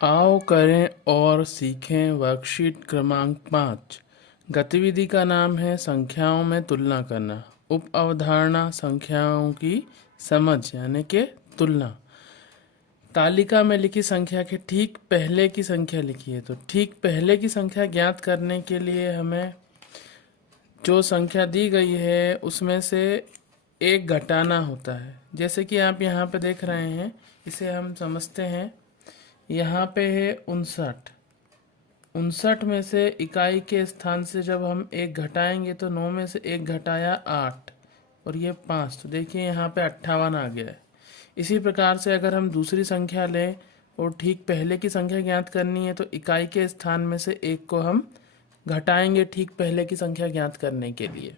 आओ करें और सीखें वर्कशीट क्रमांक 5। गतिविधि का नाम है संख्याओं में तुलना करना। उप अवधारणा संख्याओं की समझ यानी कि तुलना। तालिका में लिखी संख्या के ठीक पहले की संख्या लिखिए। तो ठीक पहले की संख्या ज्ञात करने के लिए हमें जो संख्या दी गई है उसमें से एक घटाना होता है। जैसे कि आप यहाँ पे देख रहे हैं, इसे हम समझते हैं। यहाँ पे है 59। 59 में से इकाई के स्थान से जब हम एक घटाएंगे तो 9 में से एक घटाया 8 और ये 5, तो देखिए यहाँ पे 58 आ गया है। इसी प्रकार से अगर हम दूसरी संख्या लें और ठीक पहले की संख्या ज्ञात करनी है तो इकाई के स्थान में से एक को हम घटाएंगे ठीक पहले की संख्या ज्ञात करने के लिए।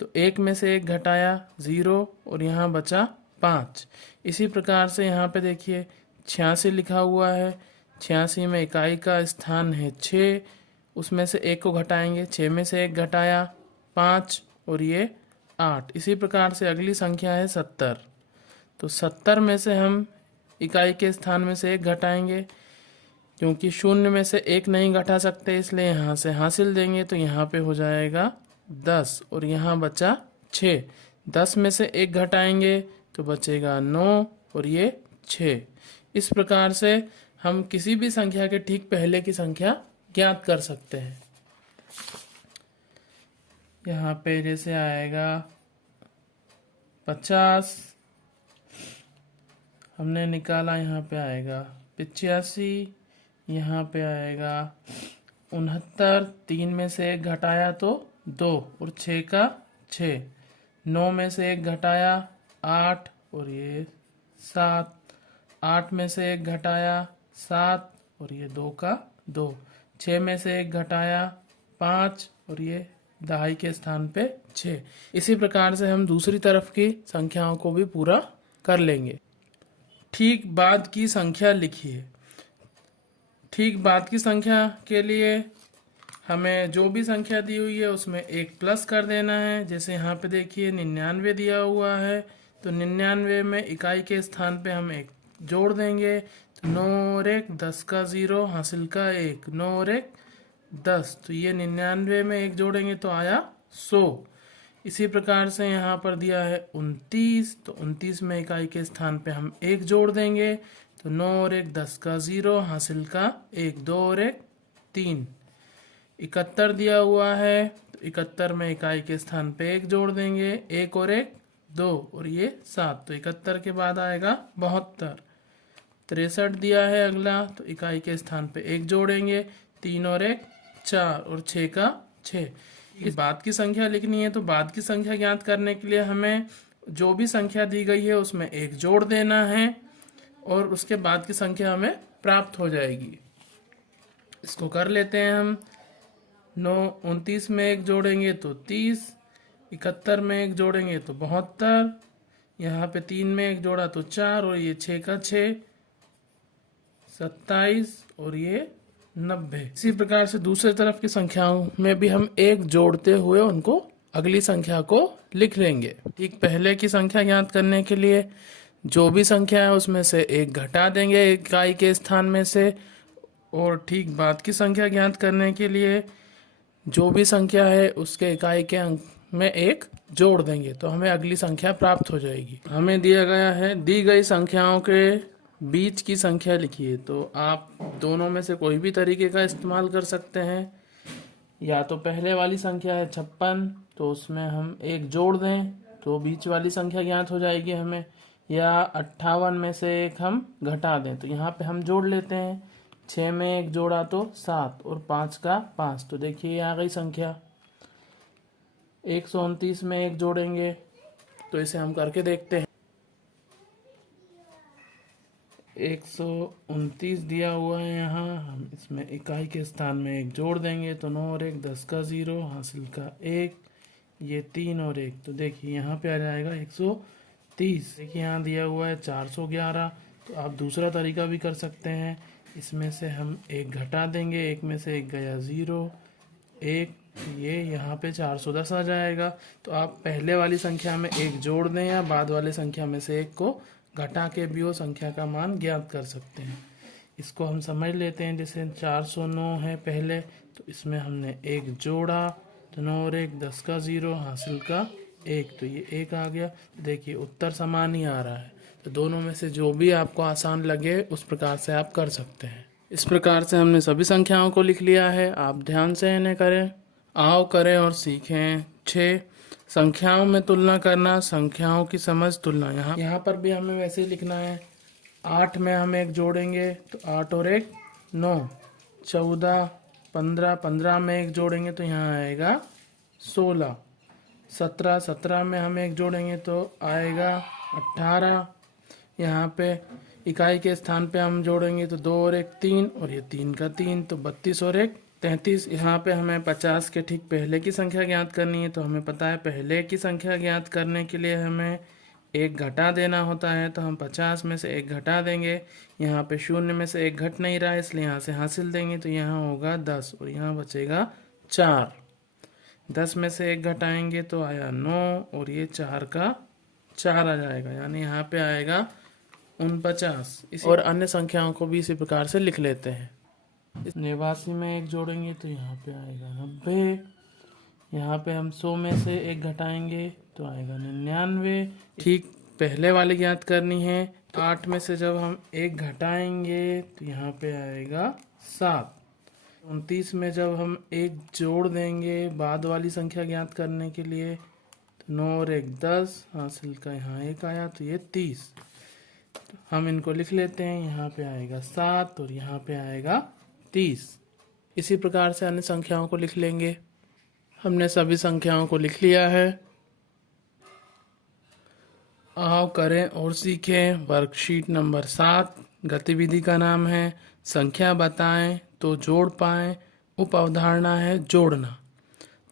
तो एक में से एक घटाया 0 और यहाँ बचा 5। इसी प्रकार से यहाँ पे देखिए 86 लिखा हुआ है। 86 में इकाई का स्थान है 6, उसमें से एक को घटाएंगे। 6 में से एक घटाया 5 और ये 8। इसी प्रकार से अगली संख्या है 70। तो 70 में से हम इकाई के स्थान में से एक घटाएंगे, क्योंकि 0 में से एक नहीं घटा सकते इसलिए यहाँ से हासिल देंगे। तो यहाँ पे हो जाएगा 10 और यहाँ बचा 6। 10 में से एक घटाएंगे तो बचेगा 9 और ये 6। इस प्रकार से हम किसी भी संख्या के ठीक पहले की संख्या ज्ञात कर सकते हैं। यहाँ पे जैसे आएगा 50, हमने निकाला, यहाँ पे आएगा 85, यहाँ पे आएगा 69। 3 में से एक घटाया तो 2 और 6 का 6। 9 में से एक घटाया 8 और ये 7। 8 में से एक घटाया 7 और ये 2 का 2। 6 में से एक घटाया 5 और ये दहाई के स्थान पे 6। इसी प्रकार से हम दूसरी तरफ की संख्याओं को भी पूरा कर लेंगे। ठीक बाद की संख्या लिखिए। ठीक बाद की संख्या के लिए हमें जो भी संख्या दी हुई है उसमें एक प्लस कर देना है। जैसे यहाँ पे देखिए 99 दिया हुआ है, तो 99 में इकाई के स्थान पे हम एक जोड़ देंगे। तो 9 और 1 10 का 0 हासिल का 1, 9 और 1 10। तो ये 99 में एक जोड़ेंगे तो आया 100। इसी प्रकार से यहाँ पर दिया है 29, तो 29 में इकाई के स्थान पे हम एक जोड़ देंगे। तो 9 और 1 10 का 0 हासिल का 1, 2 और 1 3। 71 दिया हुआ है, तो 71 में इकाई के स्थान पे एक जोड़ देंगे। 1 और 1 2 और ये 7। तो 71 के बाद आएगा 72। 63 दिया है अगला, तो इकाई के स्थान पे एक जोड़ेंगे। 3 और 1 4 और 6 का 6। इस बाद की संख्या लिखनी है, तो बाद की संख्या ज्ञात करने के लिए हमें जो भी संख्या दी गई है उसमें एक जोड़ देना है और उसके बाद की संख्या हमें प्राप्त हो जाएगी। इसको कर लेते हैं हम। 29 में एक जोड़ेंगे तो 30, 71 में एक जोड़ेंगे तो 72, यहाँ पे 3 में एक जोड़ा तो 4 और ये 6 का 6 27 और ये 90। इसी प्रकार से दूसरे तरफ की संख्याओं में भी हम एक जोड़ते हुए उनको अगली संख्या को लिख लेंगे। ठीक पहले की संख्या ज्ञात करने के लिए जो भी संख्या है उसमें से एक घटा देंगे इकाई के स्थान में से, और ठीक बाद की संख्या ज्ञात करने के लिए जो भी संख्या है उसके इकाई के अंक में एक जोड़ देंगे तो हमें अगली संख्या प्राप्त हो जाएगी। हमें दिया गया है दी गई संख्याओं के बीच की संख्या लिखिए। तो आप दोनों में से कोई भी तरीके का इस्तेमाल कर सकते हैं। या तो पहले वाली संख्या है 56, तो उसमें हम एक जोड़ दें तो बीच वाली संख्या ज्ञात हो जाएगी हमें। या 58 में से एक हम घटा दें, तो यहाँ पे हम जोड़ लेते हैं। 6 में एक जोड़ा तो 7 और 5 का 5। तो देखिए आ गई संख्या। 129 में एक जोड़ेंगे, तो इसे हम करके देखते हैं। 129 दिया हुआ है यहाँ, हम इसमें इकाई के स्थान में एक जोड़ देंगे। तो 9 और 1 10 का 0 हासिल का 1, ये 3 और 1। तो देखिए यहाँ पे आ जाएगा 130। देखिए यहाँ दिया हुआ है 411। तो आप दूसरा तरीका भी कर सकते हैं। इसमें से हम एक घटा देंगे, एक में से एक गया 0 1, ये यहाँ पे 410 आ जाएगा। तो आप पहले वाली संख्या में एक जोड़ दें या बाद वाले संख्या में से एक को घटा के भी वो संख्या का मान ज्ञात कर सकते हैं। इसको हम समझ लेते हैं। जैसे 409 है पहले, तो इसमें हमने एक जोड़ा, तो 9 और 1 10 का 0, हासिल का 1, तो ये 1 आ गया। देखिए उत्तर समान ही आ रहा है। तो दोनों में से जो भी आपको आसान लगे उस प्रकार से आप कर सकते हैं। इस प्रकार से हमने सभी संख्याओं को लिख लिया है। आप ध्यान से इन्हें करें। आओ करें और सीखें। 6 संख्याओं में तुलना करना, संख्याओं की समझ तुलना। यहाँ पर भी हमें वैसे ही लिखना है। 8 में हम 1 जोड़ेंगे तो 8 और 1 9, 14 15, 15 में 1 जोड़ेंगे तो यहाँ आएगा 16, 17, 17 में हम 1 जोड़ेंगे तो आएगा 18। यहाँ पे इकाई के स्थान पे हम जोड़ेंगे तो 2 और 1 3, और ये 3 का 3, तो 32 और 1 33। यहाँ पे हमें 50 के ठीक पहले की संख्या ज्ञात करनी है। तो हमें पता है पहले की संख्या ज्ञात करने के लिए हमें 1 घटा देना होता है। तो हम 50 में से 1 घटा देंगे। यहाँ पे 0 में से 1 घट नहीं रहा है, इसलिए यहाँ से हासिल देंगे तो यहाँ होगा 10, और यहाँ बचेगा 4। 10 में से 1 घटाएंगे तो आया 9, और ये 4 का 4 आ जाएगा, यानी यहाँ पे आएगा 49। और अन्य संख्याओं को भी इसी प्रकार से लिख लेते हैं। 89 में 1 जोड़ेंगे तो यहाँ पे आएगा 90। यहाँ पे हम 100 में से 1 घटाएंगे तो आएगा 99। ठीक पहले वाली ज्ञात करनी है। तो 8 में से जब हम 1 घटाएंगे तो यहाँ पे आएगा 7। 29 में जब हम 1 जोड़ देंगे बाद वाली संख्या ज्ञात करने के लिए, तो 9 और 1 10, हासिल का यहाँ 1 आया तो ये 30। तो हम इनको लिख लेते हैं। यहाँ पे आएगा 7 और यहाँ पे आएगा 30। इसी प्रकार से अन्य संख्याओं को लिख लेंगे। हमने सभी संख्याओं को लिख लिया है। आओ करें और सीखें। वर्कशीट नंबर 7 गतिविधि का नाम है संख्या बताएं तो जोड़ पाएं। उप अवधारणा है जोड़ना।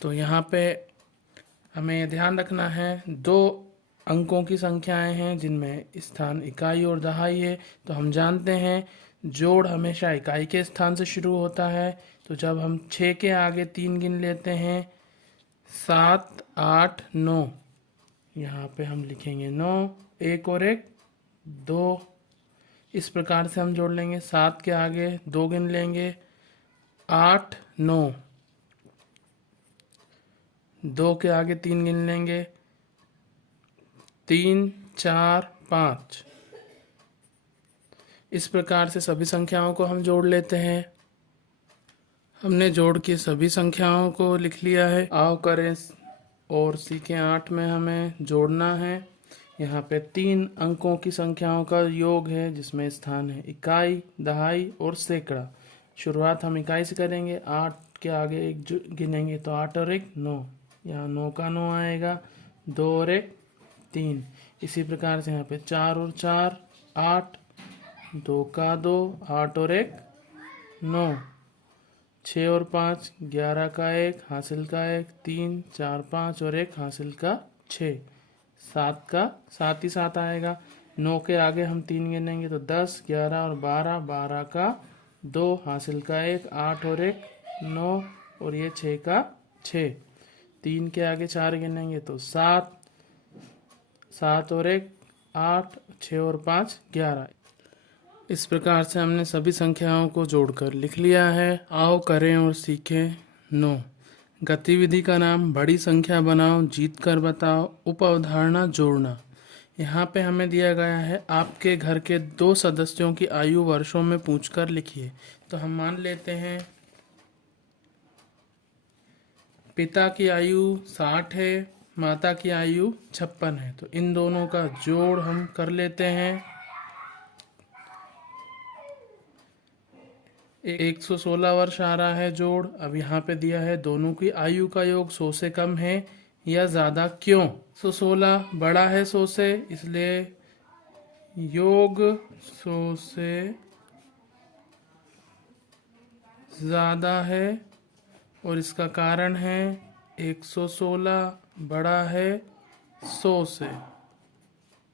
तो यहाँ पे हमें ये ध्यान रखना है 2 अंकों की संख्याएं हैं जिनमें स्थान इकाई और दहाई है। तो हम जानते हैं जोड़ हमेशा इकाई के स्थान से शुरू होता है। तो जब हम 6 के आगे 3 गिन लेते हैं 7 8 9, यहाँ पे हम लिखेंगे 9, 1 और 1 2। इस प्रकार से हम जोड़ लेंगे। 7 के आगे 2 गिन लेंगे 8 9, 2 के आगे 3 गिन लेंगे 3 4 5। इस प्रकार से सभी संख्याओं को हम जोड़ लेते हैं। हमने जोड़ के सभी संख्याओं को लिख लिया है। आओ करें और सीखें। 8 में हमें जोड़ना है। यहाँ पे 3 अंकों की संख्याओं का योग है जिसमें स्थान है इकाई, दहाई और सैकड़ा। शुरुआत हम इकाई से करेंगे। 8 के आगे 1 गिनेंगे तो 8 और 1 9, यहाँ 9 का 9 आएगा। 2 और 1 3। इसी प्रकार से यहाँ पे 4 और 4 8, 2 का 2, 8 और 1 9, 6 और 5 11 का 1, हासिल का 1 3, 4 5 और 1 हासिल का 6, 7 का 7 ही 7 आएगा। 9 के आगे हम 3 गिनेंगे तो 10 11 और 12, 12 का 2, हासिल का 1 8 और 1 9, और ये 6 का 6। 3 के आगे 4 गिनेंगे तो 7, 7 और 1 8, 6 और 5 11। इस प्रकार से हमने सभी संख्याओं को जोड़कर लिख लिया है। आओ करें और सीखें। 9 गतिविधि का नाम बड़ी संख्या बनाओ, जीत कर बताओ। उप अवधारणा जोड़ना। यहाँ पे हमें दिया गया है आपके घर के 2 सदस्यों की आयु वर्षों में पूछकर लिखिए। तो हम मान लेते हैं पिता की आयु 60 है, माता की आयु 56 है। तो इन दोनों का जोड़ हम कर लेते हैं। 116 वर्ष आ रहा है जोड़। अब यहाँ पे दिया है दोनों की आयु का योग 100 से कम है या ज़्यादा, क्यों? 116 बड़ा है 100 से, इसलिए योग 100 से ज़्यादा है, और इसका कारण है 116 बड़ा है 100 से।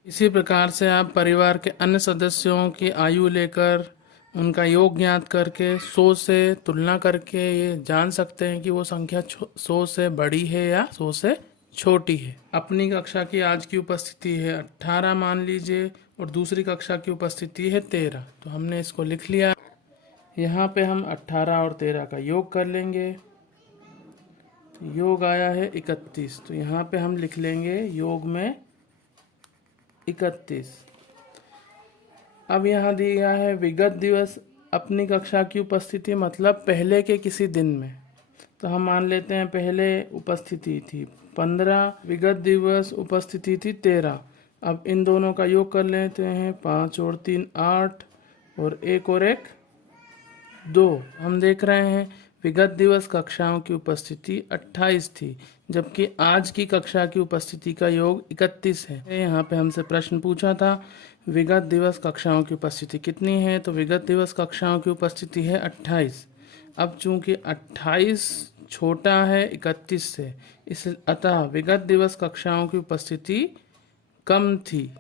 इसी प्रकार से आप परिवार के अन्य सदस्यों की आयु लेकर उनका योग ज्ञात करके 100 से तुलना करके ये जान सकते हैं कि वो संख्या 100 से बड़ी है या 100 से छोटी है। अपनी कक्षा की आज की उपस्थिति है 18 मान लीजिए, और दूसरी कक्षा की उपस्थिति है 13। तो हमने इसको लिख लिया। यहाँ पे हम 18 और 13 का योग कर लेंगे। योग आया है 31, तो यहाँ पे हम लिख लेंगे योग में 31। अब यहाँ दिया है विगत दिवस अपनी कक्षा की उपस्थिति, मतलब पहले के किसी दिन में। तो हम मान लेते हैं पहले उपस्थिति थी 15, विगत दिवस उपस्थिति थी 13। अब इन दोनों का योग कर लेते हैं, 5 और 3 8, और 1 और 1 2। हम देख रहे हैं विगत दिवस कक्षाओं की उपस्थिति 28 थी, जबकि आज की कक्षा की उपस्थिति का योग 31 है। यहाँ पे हमसे प्रश्न पूछा था विगत दिवस कक्षाओं की उपस्थिति कितनी है, तो विगत दिवस कक्षाओं की उपस्थिति है 28। अब चूंकि 28 छोटा है 31 से, इस अतः विगत दिवस कक्षाओं की उपस्थिति कम थी।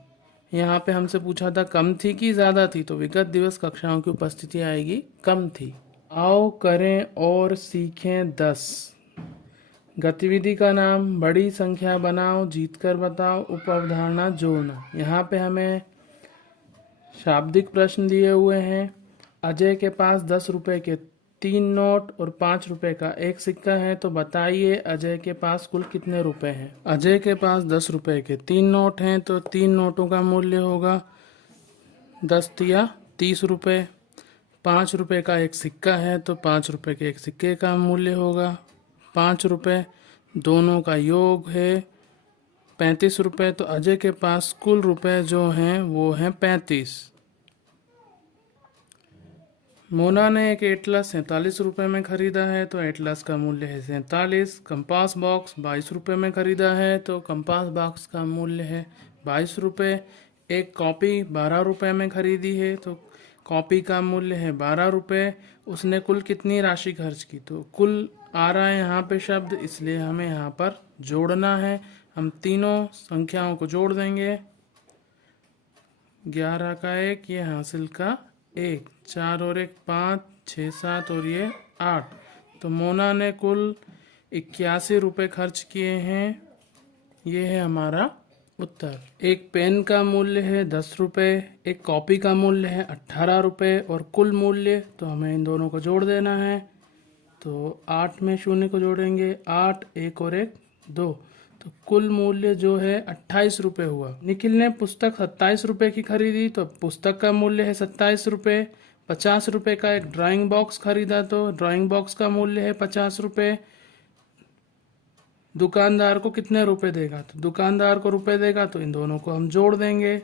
यहाँ पे हमसे पूछा था कम थी कि ज़्यादा थी, तो विगत दिवस कक्षाओं की उपस्थिति आएगी कम थी। आओ करें और सीखें 10। गतिविधि का नाम, बड़ी संख्या बनाओ, जीतकर बताओ, उप अवधारणा जोड़ना। यहाँ पे हमें शाब्दिक प्रश्न दिए हुए हैं। अजय के पास 10 रुपए के 3 नोट और 5 रुपए का एक सिक्का है, तो बताइए अजय के पास कुल कितने रुपए हैं। अजय के पास 10 रुपए के 3 नोट हैं, तो 3 नोटों का मूल्य होगा 10 या 30 रुपए। 5 रुपए का एक सिक्का है, तो 5 रुपए के एक सिक्के का मूल्य होगा 5 रुपए। दोनों का योग है 35 रुपए, तो अजय के पास कुल रुपए जो हैं वो हैं 35। मोना ने एक एटलस 47 रुपए में खरीदा है, तो एटलस का मूल्य है 47। कंपास बॉक्स 22 रुपए में खरीदा है, तो कंपास बॉक्स का मूल्य है 22 रुपए। एक कॉपी 12 रुपए में खरीदी है, तो कॉपी का मूल्य है 12 रुपए। उसने कुल कितनी राशि खर्च की, तो कुल आ रहा है यहाँ पे शब्द, इसलिए हमें यहाँ पर जोड़ना है। हम तीनों संख्याओं को जोड़ देंगे। 11 का 1, ये हासिल का 1, 4 और 1 5, 6 7 और ये 8। तो मोना ने कुल 81 रुपये खर्च किए हैं। ये है हमारा उत्तर। एक पेन का मूल्य है 10 रुपये, एक कॉपी का मूल्य है 18 रुपये, और कुल मूल्य, तो हमें इन दोनों को जोड़ देना है। तो 8 में 0 को जोड़ेंगे, 8 1 और 1 2, तो कुल मूल्य जो है 28 रुपये हुआ। निखिल ने पुस्तक 27 रुपये की खरीदी, तो पुस्तक का मूल्य है 27 रुपये। 50 रुपये का एक ड्राइंग बॉक्स खरीदा, तो ड्राइंग बॉक्स का मूल्य है 50 रुपये। दुकानदार को कितने रुपए देगा, तो दुकानदार को रुपए देगा, तो इन दोनों को हम जोड़ देंगे।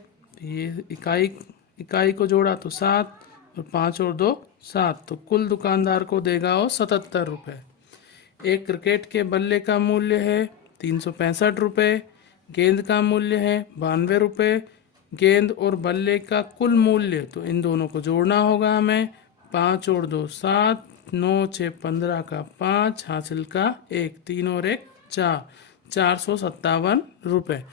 ये इकाई को जोड़ा तो 7, और 5 और 2 7, तो कुल दुकानदार को देगा वो 77 रुपये। एक क्रिकेट के बल्ले का मूल्य है 365 रुपये। गेंद का मूल्य है 92 रुपये। गेंद और बल्ले का कुल मूल्य, तो इन दोनों को जोड़ना होगा हमें। 5 और 2 7, 9 6 15 का 5, हासिल का 1, 3 और 1 4, 457 रुपये।